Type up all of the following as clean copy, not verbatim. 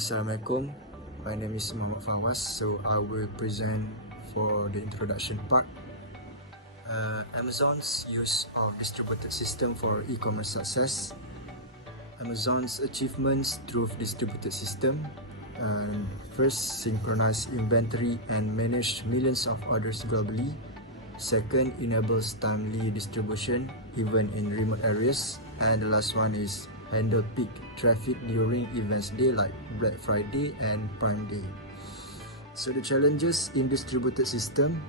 Assalamualaikum, my name is Muhammad FAWWAZ, so I will present for the introduction part. Amazon's use of distributed system for e-commerce success. Amazon's achievements through distributed system. First, synchronize inventory and manage millions of orders globally. Second, enables timely distribution even in remote areas. And the last one is handle peak traffic during events day like Black Friday and Prime Day. So the challenges in distributed system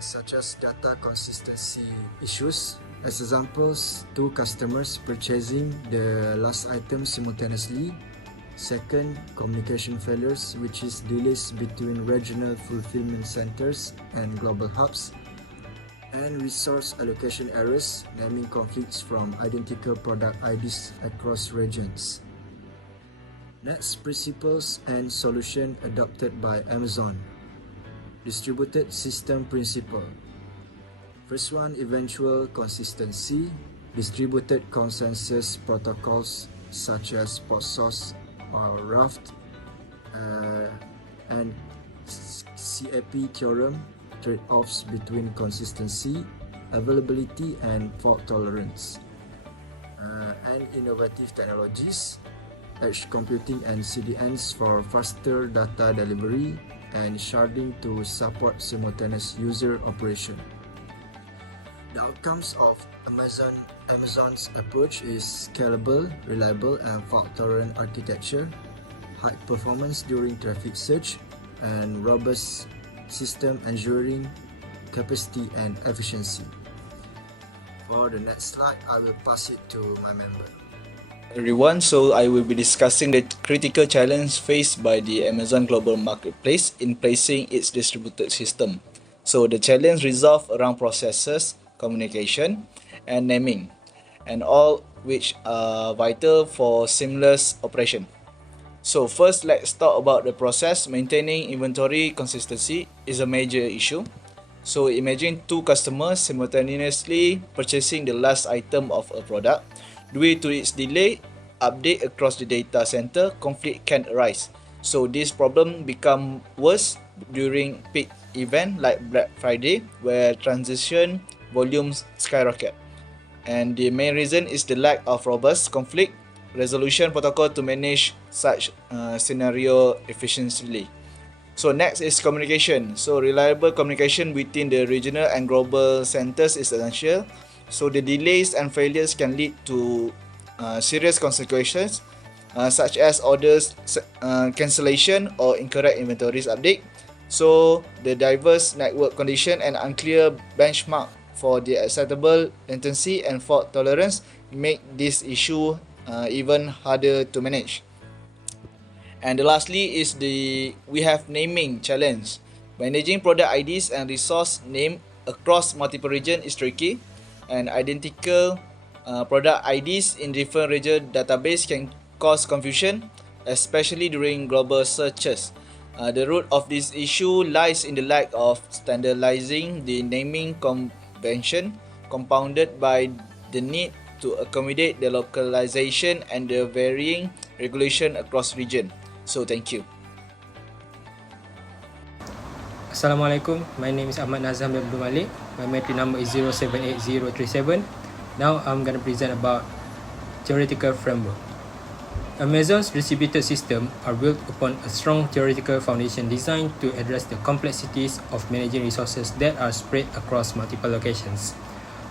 such as data consistency issues. As examples, two customers purchasing the last item simultaneously. Second, communication failures, which is delays between regional fulfillment centers and global hubs. And resource allocation errors, naming conflicts from identical product IDs across regions. Next, principles and solution adopted by Amazon. Distributed system principle. First one, eventual consistency. Distributed consensus protocols such as POSOS or Raft and CAP theorem, trade-offs between consistency, availability, and fault tolerance. And innovative technologies, edge computing and CDNs for faster data delivery, and sharding to support simultaneous user operation. The outcomes of Amazon's approach is scalable, reliable, and fault-tolerant architecture, high performance during traffic surge, and robust system ensuring capacity and efficiency. For the next slide, I will pass it to my member. Everyone, so I will be discussing the critical challenge faced by the Amazon global marketplace in placing its distributed system. So the challenge revolves around processes, communication, and naming, and all which are vital for seamless operation. So first, let's talk about the process. Maintaining inventory consistency is a major issue. So imagine two customers simultaneously purchasing the last item of a product. Due to its delay update across the data center, conflict can arise. So this problem become worse during peak event like Black Friday, where transaction volumes skyrocket. And the main reason is the lack of robust conflict resolution protocol to manage such scenario efficiently. So next is communication. So reliable communication between the regional and global centers is essential. So the delays and failures can lead to serious consequences such as orders cancellation or incorrect inventories update. So the diverse network condition and unclear benchmark for the acceptable latency and fault tolerance make this issue even harder to manage. And lastly is we have naming challenge. Managing product IDs and resource name across multiple regions is tricky, and identical product IDs in different region database can cause confusion, especially during global searches. The root of this issue lies in the lack of standardizing the naming convention, compounded by the need to accommodate the localization and the varying regulation across region. So thank you. Assalamualaikum, my name is NAZHAN ABDUL MALEK. My matric number is 0788037. Now I'm going to present about theoretical framework. Amazon's distributed system are built upon a strong theoretical foundation designed to address the complexities of managing resources that are spread across multiple locations.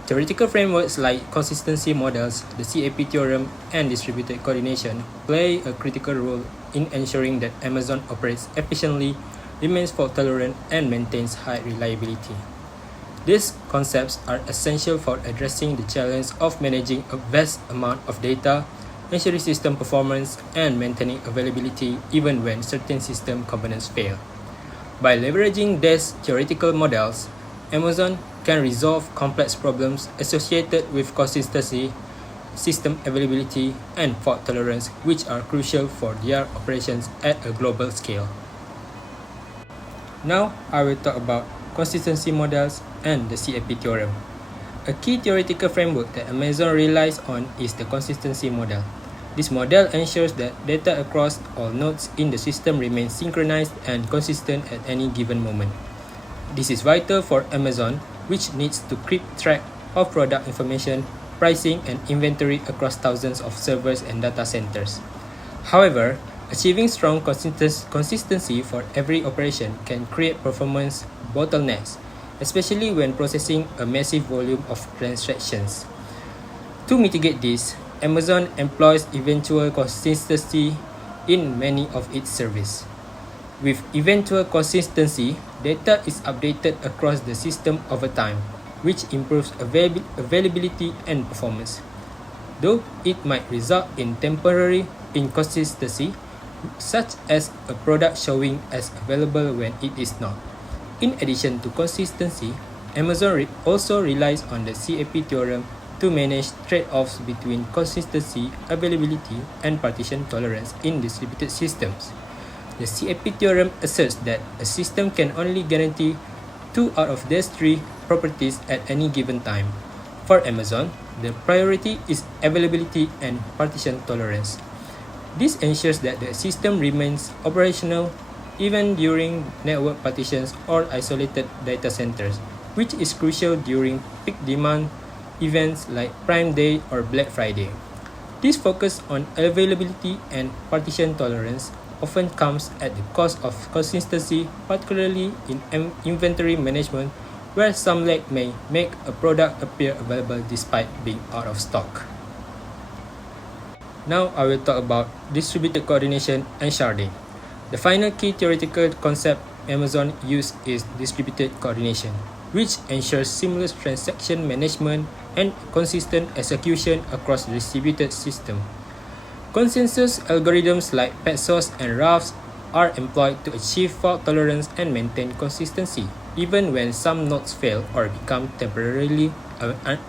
Theoretical frameworks like consistency models, the CAP theorem, and distributed coordination play a critical role in ensuring that Amazon operates efficiently, remains fault-tolerant, and maintains high reliability. These concepts are essential for addressing the challenge of managing a vast amount of data, ensuring system performance, and maintaining availability even when certain system components fail. By leveraging these theoretical models, Amazon can resolve complex problems associated with consistency, system availability, and fault tolerance, which are crucial for their operations at a global scale. Now, I will talk about consistency models and the CAP theorem. A key theoretical framework that Amazon relies on is the consistency model. This model ensures that data across all nodes in the system remains synchronized and consistent at any given moment. This is vital for Amazon, which needs to keep track of product information, pricing, and inventory across thousands of servers and data centers. However, achieving strong consistency for every operation can create performance bottlenecks, especially when processing a massive volume of transactions. To mitigate this, Amazon employs eventual consistency in many of its services. With eventual consistency, data is updated across the system over time, which improves availability and performance. Though it might result in temporary inconsistency, such as a product showing as available when it is not. In addition to consistency, Amazon also relies on the CAP theorem to manage trade-offs between consistency, availability, and partition tolerance in distributed systems. The CAP theorem asserts that a system can only guarantee 2 out of these 3 properties at any given time. For Amazon, the priority is availability and partition tolerance. This ensures that the system remains operational even during network partitions or isolated data centers, which is crucial during peak demand events like Prime Day or Black Friday. This focus on availability and partition tolerance often comes at the cost of consistency, particularly in inventory management, where some lag may make a product appear available despite being out of stock. Now I will talk about distributed coordination and sharding. The final key theoretical concept Amazon uses is distributed coordination, which ensures seamless transaction management and consistent execution across the distributed system. Consensus algorithms like PETSOS and RAFs are employed to achieve fault tolerance and maintain consistency, even when some nodes fail or become temporarily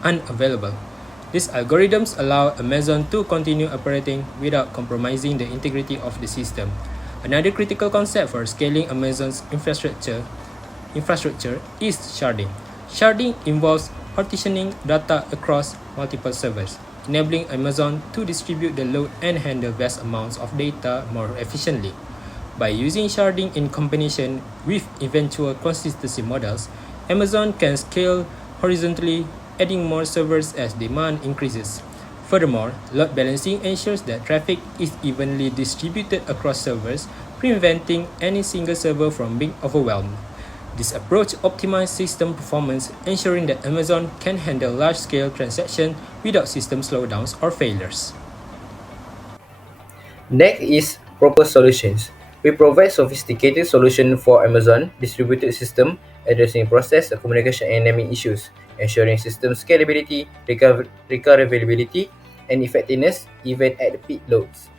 unavailable. These algorithms allow Amazon to continue operating without compromising the integrity of the system. Another critical concept for scaling Amazon's infrastructure is sharding. Sharding involves partitioning data across multiple servers, enabling Amazon to distribute the load and handle vast amounts of data more efficiently. By using sharding in combination with eventual consistency models, Amazon can scale horizontally, adding more servers as demand increases. Furthermore, load balancing ensures that traffic is evenly distributed across servers, preventing any single server from being overwhelmed. This approach optimizes system performance, ensuring that Amazon can handle large-scale transactions without system slowdowns or failures. Next is proposed solutions. We provide sophisticated solutions for Amazon distributed system, addressing process, communication, and naming issues, ensuring system scalability, recoverability, and effectiveness even at peak loads.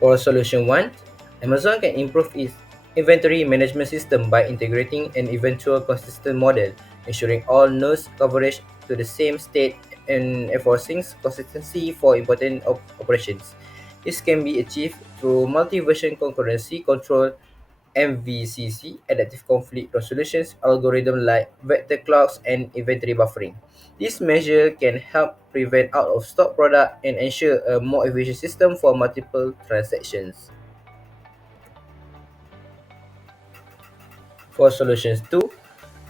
For solution 1, Amazon can improve its inventory management system by integrating an eventual consistent model, ensuring all nodes coverage to the same state and enforcing consistency for important operations. This can be achieved through multi-version concurrency control MVCC, adaptive conflict resolutions algorithm like vector clocks and inventory buffering. This measure can help prevent out-of-stock product and ensure a more efficient system for multiple transactions. For solutions 2,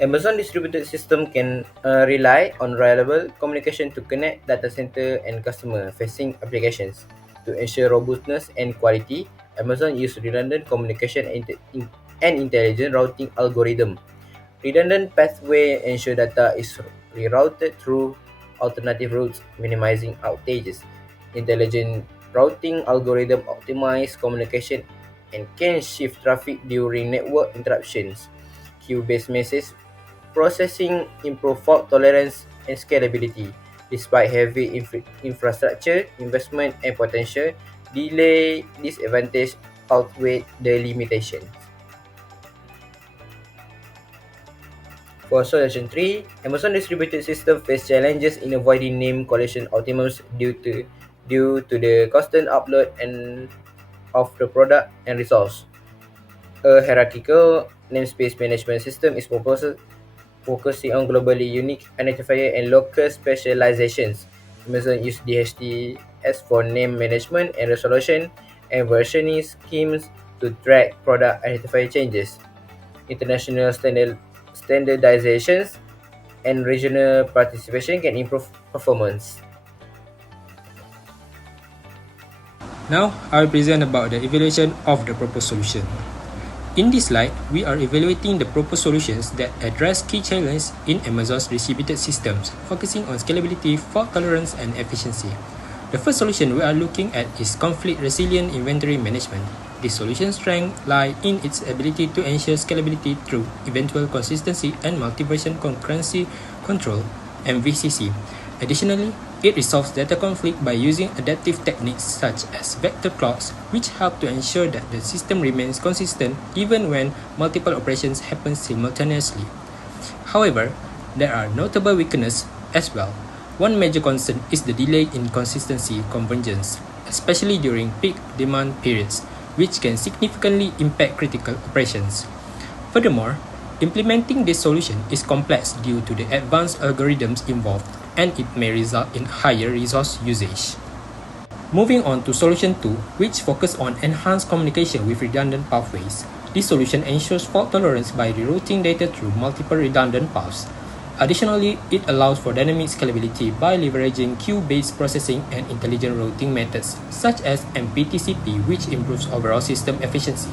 Amazon distributed system can rely on reliable communication to connect data center and customer-facing applications. To ensure robustness and quality, Amazon use redundant communication and intelligent routing algorithm. Redundant pathway ensure data is rerouted through alternative routes, minimizing outages. Intelligent routing algorithm optimize communication and can shift traffic during network interruptions. Queue-based message processing improve fault tolerance and scalability. Despite heavy infrastructure investment and potential, delay disadvantage outweigh the limitations. For solution 3, Amazon distributed system face challenges in avoiding name collision optimums due to the constant upload and of the product and resource. A hierarchical namespace management system is proposed focusing on globally unique identifier and local specializations. Amazon use DHT as for name management and resolution and versioning schemes to track product identifier changes. International standardizations and regional participation can improve performance. Now, I will present about the evaluation of the proposed solution. In this slide, we are evaluating the proposed solutions that address key challenges in Amazon's distributed systems, focusing on scalability, fault tolerance, and efficiency. The first solution we are looking at is conflict-resilient inventory management. This solution's strength lies in its ability to ensure scalability through eventual consistency and multi-version concurrency control (MVCC). Additionally, it resolves data conflict by using adaptive techniques such as vector clocks, which help to ensure that the system remains consistent even when multiple operations happen simultaneously. However, there are notable weaknesses as well. One major concern is the delay in consistency convergence, especially during peak demand periods, which can significantly impact critical operations. Furthermore, implementing this solution is complex due to the advanced algorithms involved, and it may result in higher resource usage. Moving on to solution 2, which focuses on enhanced communication with redundant pathways. This solution ensures fault tolerance by rerouting data through multiple redundant paths. Additionally, it allows for dynamic scalability by leveraging queue-based processing and intelligent routing methods, such as MPTCP, which improves overall system efficiency.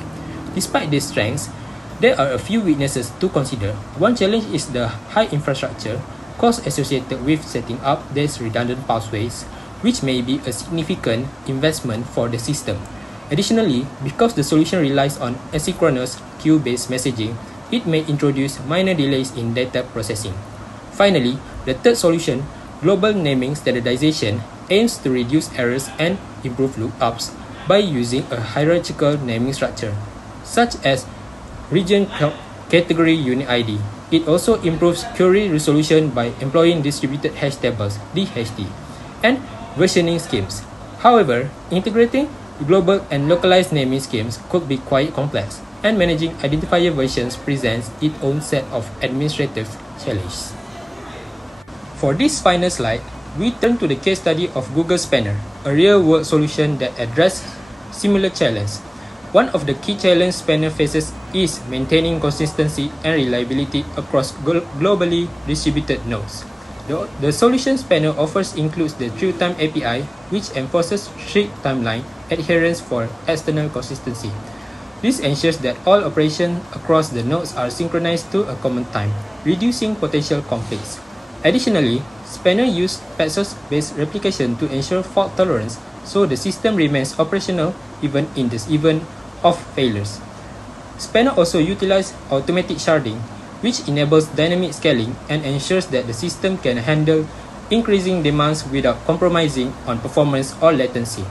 Despite these strengths, there are a few weaknesses to consider. One challenge is the high infrastructure costs associated with setting up these redundant pathways, which may be a significant investment for the system. Additionally, because the solution relies on asynchronous queue-based messaging, it may introduce minor delays in data processing. Finally, the third solution, global naming standardization, aims to reduce errors and improve lookups by using a hierarchical naming structure, such as region category unit ID. It also improves query resolution by employing distributed hash tables (DHT) and versioning schemes. However, integrating global and localized naming schemes could be quite complex, and managing identifier versions presents its own set of administrative challenges. For this final slide, we turn to the case study of Google Spanner, a real-world solution that addresses similar challenges. One of the key challenges Spanner faces is maintaining consistency and reliability across globally distributed nodes. The solution Spanner offers includes the True-Time API, which enforces strict timeline adherence for external consistency. This ensures that all operations across the nodes are synchronized to a common time, reducing potential conflicts. Additionally, Spanner uses Paxos-based replication to ensure fault tolerance, so the system remains operational even in the event of failures. Spanner also utilizes automatic sharding, which enables dynamic scaling and ensures that the system can handle increasing demands without compromising on performance or latency.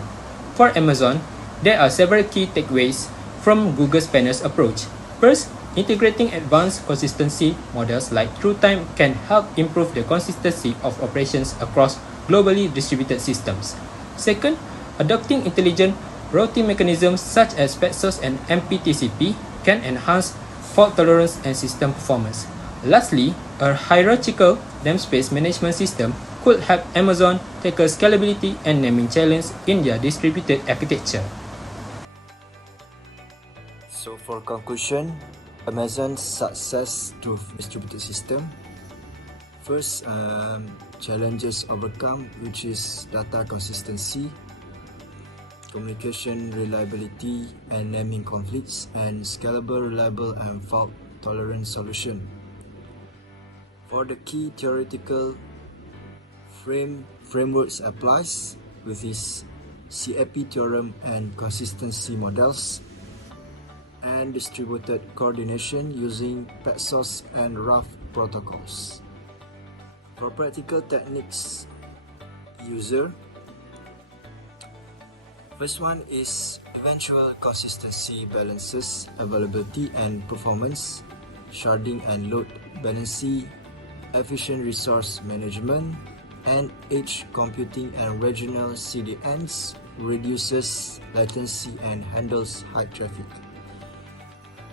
For Amazon, there are several key takeaways from Google Spanner's approach. First, integrating advanced consistency models like True-Time can help improve the consistency of operations across globally distributed systems. Second, adopting intelligent routing mechanisms such as Paxos and MPTCP can enhance fault tolerance and system performance. Lastly, a hierarchical namespace management system could help Amazon tackle scalability and naming challenges in their distributed architecture. So for conclusion, Amazon's success to distributed system. First, challenges overcome, which is data consistency, communication reliability and naming conflicts, and scalable, reliable and fault-tolerant solution. For the key theoretical frameworks applies with his CAP theorem and consistency models, and distributed coordination using Paxos and RAF protocols. For practical techniques user, first one is eventual consistency balances availability and performance, sharding and load balancing, efficient resource management, and edge computing and regional CDNs reduces latency and handles high traffic.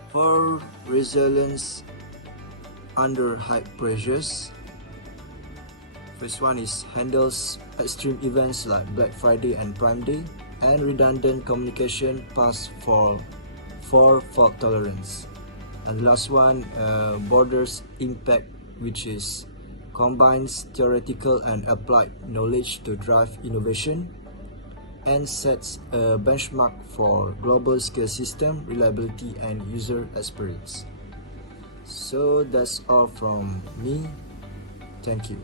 For resilience under high pressures. First one is handles extreme events like Black Friday and Prime Day, and redundant communication pass for fault tolerance. And the last one, borders impact, which is combines theoretical and applied knowledge to drive innovation, and sets a benchmark for global scale system reliability and user experience. So that's all from me. Thank you.